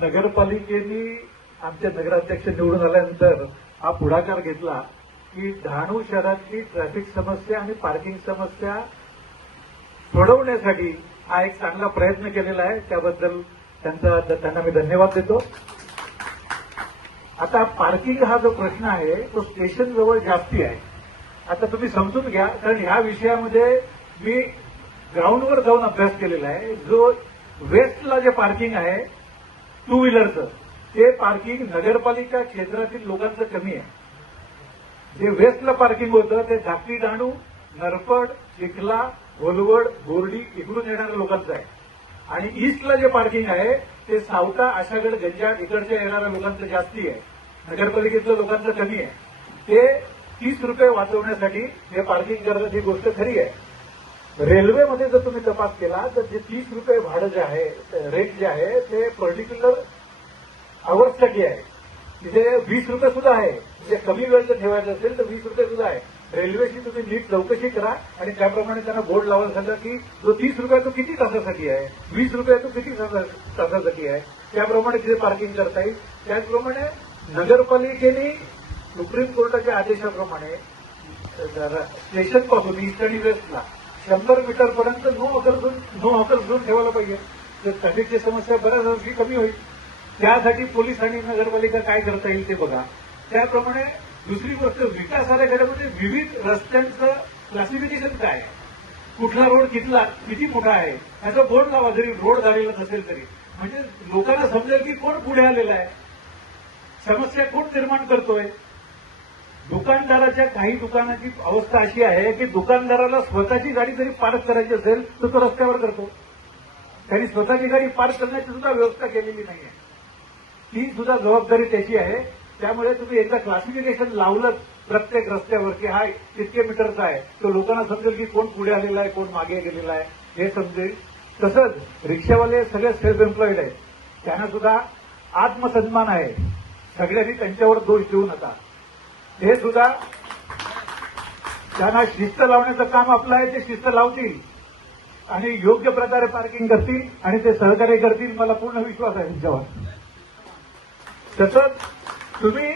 नगरपालिकेने आमच्या नगराध्यक्ष निवडून आल्यानंतर हा पुढाकार घेतला की डहाणू शहरातली ट्रॅफिक समस्या आणि पार्किंग समस्या सोडवण्यासाठी हा एक चांगला प्रयत्न केलेला आहे. त्याबद्दल त्यांना मी धन्यवाद देतो. आता पार्किंग हा जो प्रश्न आहे तो स्टेशन जवळ जास्ती आहे. आता तुम्ही समजून घ्या, कारण ह्या विषयामध्ये मी ग्राउंडवर जाऊन अभ्यास केलेला आहे. जो वेस्टला जे पार्किंग आहे टू व्हीलरचं, ते पार्किंग नगरपालिका क्षेत्रातील लोकांचं कमी आहे. जे वेस्टला पार्किंग होतं ते धाकटी, डहाणू, नरपड, चिखला, होलवड, बोर्डी इकडून येणाऱ्या लोकांचं आहे. आणि ईस्टला जे पार्किंग आहे ते सावता, आशागड, गंजाड इकडच्या येणाऱ्या लोकांचं जास्ती आहे. नगरपालिकेतल्या लोकांचं कमी आहे. ते 30 रुपये वाचवण्यासाठी हे पार्किंग करतात, ही गोष्ट खरी आहे. रेल्वेमध्ये जर तुम्ही तपास केला तर जे 30 रुपये भाडं जे आहे, रेट जे आहे ते पर्टिक्युलर आवर्ससाठी आहे. तिथे 20 रुपये सुद्धा आहे. म्हणजे कमी वेळ जर ठेवायचं असेल तर 20 रुपये सुद्धा आहे. रेल्वेची तुम्ही नीट चौकशी करा आणि त्याप्रमाणे त्यांना बोर्ड लावायला सांगा की जो 30 रुपये तो किती तासासाठी आहे, 20 रुपये तो किती तासासाठी आहे, त्याप्रमाणे तिथे पार्किंग करता येईल. त्याचप्रमाणे नगरपालिकेने सुप्रीम कोर्टाच्या आदेशाप्रमाणे स्टेशनपासून ईस्ट आणि वेस्टला 100 मीटरपर्यंत नो हॉकर झोन ठेवायला पाहिजे. तर ट्रॅफिकची समस्या बऱ्याच वर्षी कमी होईल. त्यासाठी पोलीस आणि नगरपालिका काय करता येईल ते बघा. त्याप्रमाणे दुसरी गोष्ट, विकास आराखड्यामध्ये विविध रस्त्यांचं क्लासिफिकेशन काय आहे, कुठला रोड किती मोठा आहे याचा बोर्ड लावा, जरी रोड झालेला नसेल तरी. म्हणजे लोकांना समजेल की कोण पुढे आलेला आहे, समस्या कोण निर्माण करतोय. दुकानदाराच्या काही दुकानाची अवस्था अशी आहे की दुकानदाराला स्वतःची गाडी जरी पार्क करायची असेल तर तो रस्त्यावर करतो. त्यांनी स्वतःची गाडी पार्क करण्याची सुद्धा व्यवस्था केलेली नाहीये. ती सुद्धा जबाबदारी त्याची आहे. त्यामुळे तुम्ही एकदा क्लासिफिकेशन लावलं प्रत्येक रस्त्यावर की हा इतके मीटरचा आहे, तो लोकांना समजेल की कोण पुढे आलेला आहे, कोण मागे गेलेला आहे हे समजेल. तसंच रिक्षावाले सगळे सेल्फ एम्प्लॉईड आहेत, त्यांना सुद्धा आत्मसन्मान आहे. सगळ्यांनी त्यांच्यावर दोष देऊ नका. हे सुद्धा त्यांना शिस्त लावण्याचं काम आपलं आहे. ते शिस्त लावतील आणि योग्य प्रकारे पार्किंग करतील आणि ते सहकार्य करतील. मला पूर्ण विश्वास आहे त्यांच्यावर. तसंच तुम्ही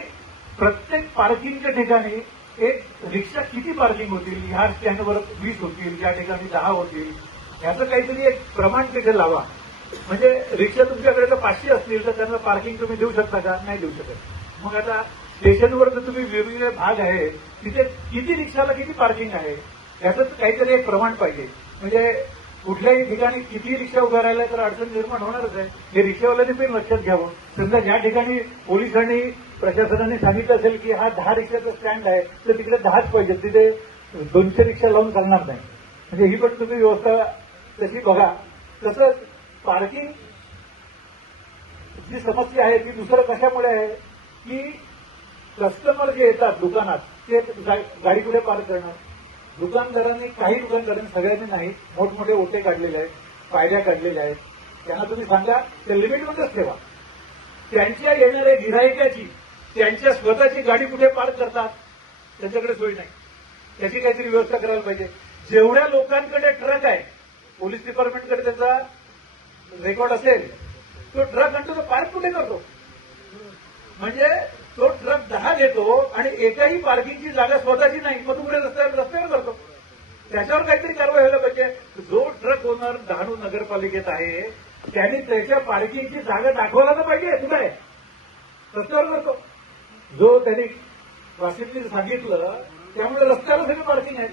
प्रत्येक पार्किंगच्या ठिकाणी एक रिक्षा किती पार्किंग होतील, ह्या स्टँडवर 20 होतील, या ठिकाणी 10 होतील, याचं काहीतरी एक प्रमाण तिथे लावा. म्हणजे रिक्षा तुमच्याकडे जर 500 असतील तर त्यांना पार्किंग तुम्ही देऊ शकता का? नाही देऊ शकत. मग आता स्टेशनवर जर तुम्ही वेगवेगळे भाग आहे तिथे किती रिक्षाला किती पार्किंग आहे याचं काहीतरी एक प्रमाण पाहिजे. म्हणजे कुठल्याही ठिकाणी किती रिक्षा उभ्या राहिल्या तर अडचण निर्माण होणारच आहे. हे रिक्षावाल्यांनी पण लक्षात घ्यावं. समजा ज्या ठिकाणी पोलिसांनी प्रशासनाने सांगितलं असेल की हा 10 रिक्षाचा स्टँड आहे तर तिकडे 10च पाहिजे, तिथे 200 रिक्षा लावून चालणार नाही. म्हणजे ही पण तुम्ही व्यवस्था तशी बघा. तसंच पार्किंग जी समस्या आहे ती दुसरं कशामुळे आहे की कस्टमर जे येतात दुकानात ते गाडी कुठे पार्क करणार. दुकानदारांनी, काही दुकानदारांनी, सगळ्यांनी नाही, मोठमोठे ओटे काढलेले आहेत, पायऱ्या काढलेल्या आहेत. त्यांना तुम्ही सांगा त्या लिमिटमध्येच ठेवा. त्यांच्या येणाऱ्या गिराहिकाची त्यांच्या स्वतःची गाडी कुठे पार्क करतात त्यांच्याकडे सोय नाही. त्याची काहीतरी व्यवस्था करायला पाहिजे. जेवढ्या लोकांकडे ट्रक आहे, पोलीस डिपार्टमेंटकडे त्याचा रेकॉर्ड असेल, तो ट्रक आणतो तो पार्क कुठे करतो. म्हणजे तो ट्रक 10 घेतो आणि एकाही पार्किंगची जागा स्वतःची नाही, मग पुढे रस्त्यावर करतो. त्याच्यावर काहीतरी कारवाई व्हायला पाहिजे. जो ट्रक ओनर डहाणू नगरपालिकेत आहे त्यांनी त्याच्या पार्किंगची जागा दाखवायला तर पाहिजे. कुठे आहे, रस्त्यावर करतो. जो त्यांनी ट्राफिकने सांगितलं त्यामुळे रस्त्यावर सगळी पार्किंग आहे.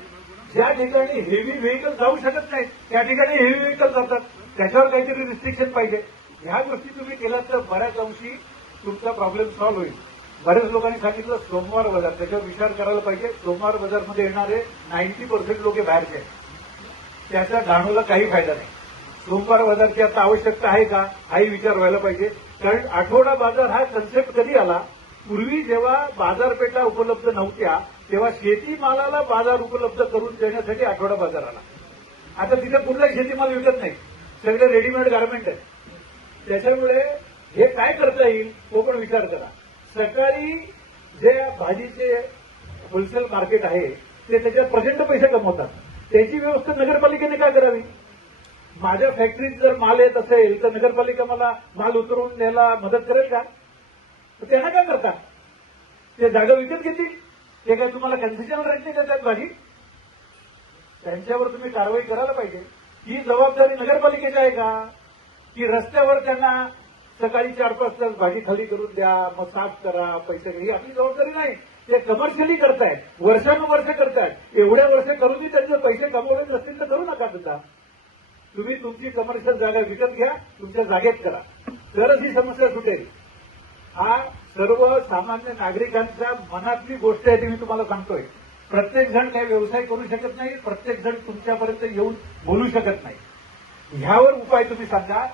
ज्या ठिकाणी हेवी व्हेकल जाऊ शकत नाहीत त्या ठिकाणी हेवी व्हेकल जातात. त्याच्यावर काहीतरी रिस्ट्रिक्शन पाहिजे. ह्या गोष्टी तुम्ही केल्यात तर बऱ्याच अंशी तुमचा प्रॉब्लेम सॉल्व्ह होईल. बऱ्याच लोकांनी सांगितलं सोमवार बाजार, त्याच्यावर विचार करायला पाहिजे. सोमवार बाजारमध्ये येणारे 90% लोक बाहेरचे आहेत, त्याचा डहाणूला काही फायदा नाही. सोमवार बाजारची आता आवश्यकता आहे का हाही विचार व्हायला पाहिजे. कारण आठवडा बाजार हा कन्सेप्ट कधी आला, पूर्वी जेव्हा बाजारपेठा उपलब्ध नव्हत्या तेव्हा शेतीमालाला बाजार उपलब्ध करून देण्यासाठी आठवडा बाजार आला. आता तिथे कुठला शेतीमाल विकत नाही, सगळे रेडीमेड गारमेंट आहे. त्याच्यामुळे हे काय करता येईल तो पण विचार करा. सकाळी जे भाजीचे होलसेल मार्केट आहे ते त्याच्यात प्रचंड पैसे कमवतात, त्याची व्यवस्था नगरपालिकेने काय करावी. माझ्या फॅक्टरीत जर माल येत असेल तर नगरपालिका मला माल उतरवून द्यायला मदत करेल का? तर त्यांना काय करतात? ते जागा विकत घेतील. ते काय तुम्हाला कन्सेशन रेटने देतात भाजी? त्यांच्यावर तुम्ही कारवाई करायला पाहिजे. ही जबाबदारी नगरपालिकेची आहे का? की रस्त्यावर त्यांना सकाळी 4-5 तास भाजी खाली करून द्या, मग साफ करा, पैसे घ्या, ही आपली जबाबदारी नाही. ते कमर्शियली करतायत, वर्षानुवर्ष करतायत. एवढ्या वर्ष करूनही त्यांचे पैसे कमवले नसतील तर करू नका. सुद्धा तुम्ही तुमची कमर्शियल जागा विकत घ्या, तुमच्या जागेत करा, तरच ही समस्या सुटेल. हा सर्वसामान्य नागरिकांच्या मनातली गोष्ट आहे ती मी तुम्हाला सांगतोय. प्रत्येक जण काही व्यवसाय करू शकत नाही, प्रत्येक जण तुमच्यापर्यंत येऊन बोलू शकत नाही. ह्यावर उपाय तुम्ही सांगा.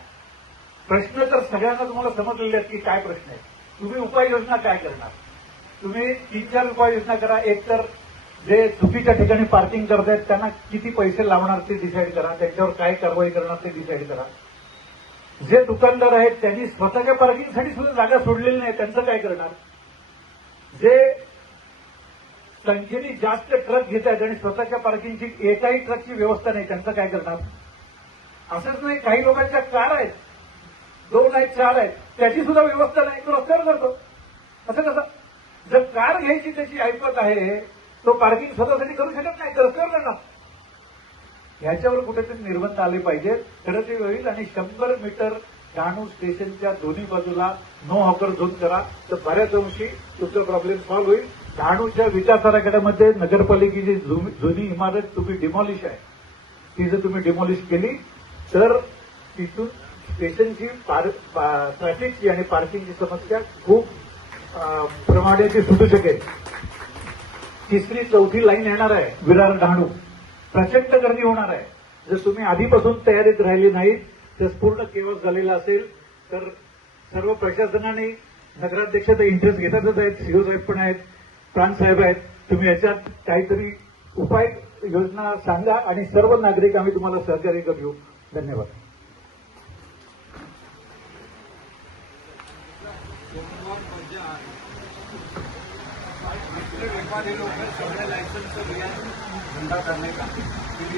प्रश्न तर सगळ्यांना तुम्हाला समजलेले आहेत की काय प्रश्न आहे. तुम्ही उपाययोजना काय करणार? तुम्ही 3-4 उपाययोजना करा. एक तर जे चुकीच्या ठिकाणी पार्किंग करतायत त्यांना किती पैसे लावणार ते डिसाईड करा, त्यांच्यावर काय कारवाई करणार ते डिसाईड करा. जे दुकानदार आहेत त्यांनी स्वतःच्या पार्किंगसाठी सुद्धा जागा सोडलेली नाही, त्यांचं काय करणार? जे संख्येने जास्त ट्रक घेत आहेत आणि स्वतःच्या पार्किंगची एकाही ट्रकची व्यवस्था नाही, त्यांचं काय करणार? असंच नाही, काही लोकांच्या कार आहेत, 2 आहेत, 4 आहेत, त्याची सुद्धा व्यवस्था नाही, तो रस्त्यावर करतो. असं कसं? जर कार घ्यायची त्याची ऐपत आहे, तो पार्किंग स्वतःसाठी करू शकत नाही, तर रस्त्यावर करणार. ह्याच्यावर कुठेतरी निर्बंध आले पाहिजेत, तर ते होईल. आणि 100 मीटर डहाणू स्टेशनच्या दोन्ही बाजूला नो हॉकर झोन करा, तर बऱ्याच अंशी तुमचा प्रॉब्लेम सॉल्व्ह होईल. डहाणूच्या विकास आराखड्यामध्ये नगरपालिकेची जुनी इमारत तुम्ही डिमॉलिश आहे, ती जर तुम्ही डिमॉलिश केली तर तिथून स्टेशनची ट्रॅफिकची आणि पार्किंगची समस्या खूप प्रमाणाची सुटू शकेल. 3री 4थी लाईन येणार आहे विरार डहाणू, प्रचंड गर्दी होणार आहे. जर तुम्ही आधीपासून तयारीत राहिली नाहीत तर पूर्ण केवस झालेला असेल. तर सर्व प्रशासनाने, नगराध्यक्ष तर इंटरेस्ट घेतातच आहेत, सीओ साहेब पण आहेत, प्रांत साहेब आहेत. तुम्ही याच्यात काहीतरी उपाय योजना सांगा आणि सर्व नागरिक आम्ही तुम्हाला सहकार्य करू. धन्यवाद. व्यापारी लोग सगळे लायसन्स धंदा करने का